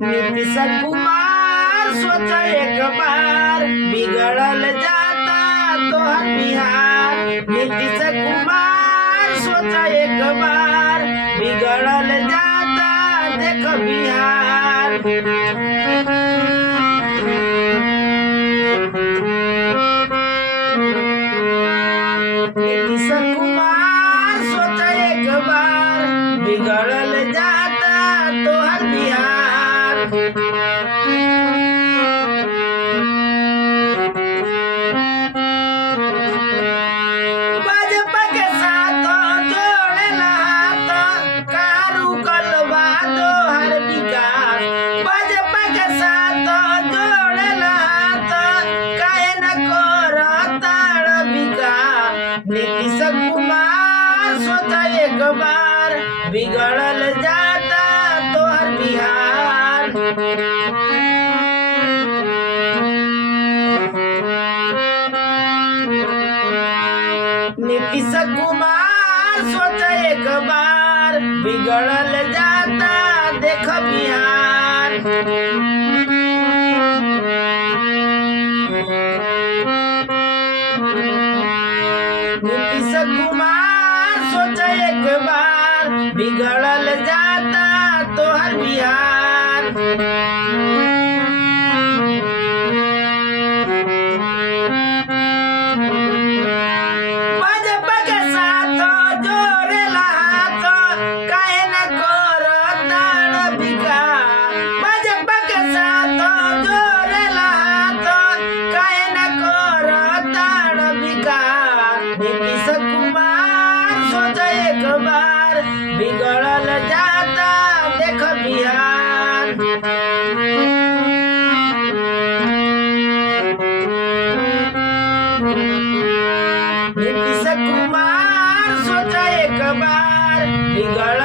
नीतीश कुमार सोचा एक बार बिगड़ल जाता तोहर बिहार। नीतीश कुमार सोचा एक बार बिगड़ल जाता देख बिहार। नीतीश कुमार सोचा एक बार बिगड़ल जाता तोहर बिहार। भाजपा के साथ जोड़ेला हाथ का रुकल बा तोहर विकास। भाजपा के साथ जोड़ेला हाथ काहे न करताड़ विकास। नीतीश कुमार सोचा एक बार बिगड़ल जाता तोहर बिहार। नीतीश कुमार सोचा एक बार बिगड़ल जाता देख बिहार। नीतीश कुमार सोचा एक बार बिगड़ल जाता तोहर बिहार। भाजपा के साथ जोड़ेला हाथ काहे न करताड़ विकास। भाजपा के साथ जोड़ेला हाथ काहे न करताड़ विकास। नीतीश कुमार सोचा एक बार बिगड़ल जाता देख बिहार। नीतीश कुमार सोचा एक बार बिगड़ल